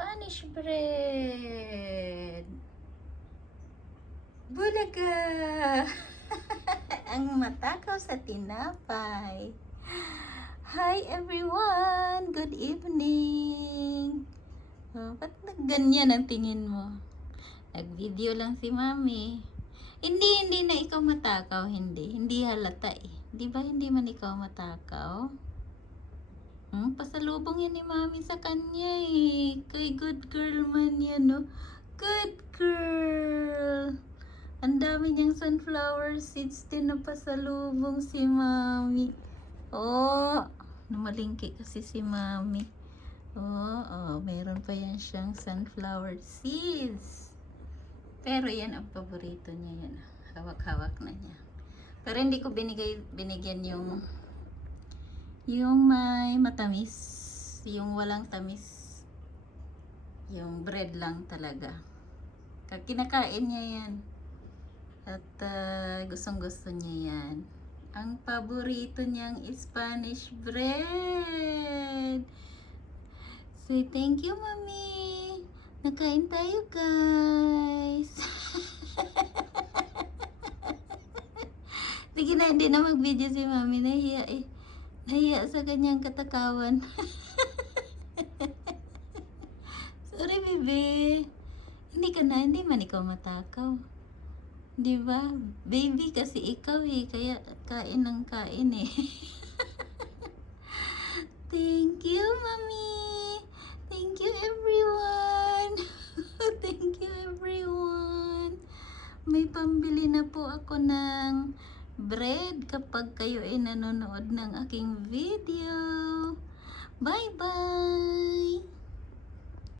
Spanish bread. Bulaga! Ang matakaw sa tinapay. Hi everyone! Good evening! Oh, ba't ganyan ang tingin mo? Nag-video lang si Mami. Hindi na ikaw matakaw, hindi halata eh. Di ba hindi man ikaw matakaw? Pasalubong yan ni Mami sa kanya eh. Kay good girl man yan, no? Good girl! Ang dami niyang sunflower seeds din na pasalubong si Mami. Oh, namalingki kasi si Mami. Oh, meron pa yan siyang sunflower seeds. Pero yan ang paborito niya yan. Hawak-hawak na niya. Pero hindi ko binigyan yung may matamis, yung walang tamis, yung bread lang talaga. Kinakain niya yan. At gustong-gusto niya yan. Ang paborito niyang Spanish bread. Say thank you, Mami. Nakain tayo, guys. Sige na, hindi na mag-video si Mami. Nahiya eh. Nahiya sa kanyang katakawan. Sorry, baby. Hindi man ikaw matakaw. Diba? Baby kasi ikaw eh. Kaya kain ng kain eh. Thank you, Mami. Thank you, everyone. Thank you, everyone. May pambili na po ako ng bread kapag kayo ay nanonood ng aking video. Bye-bye!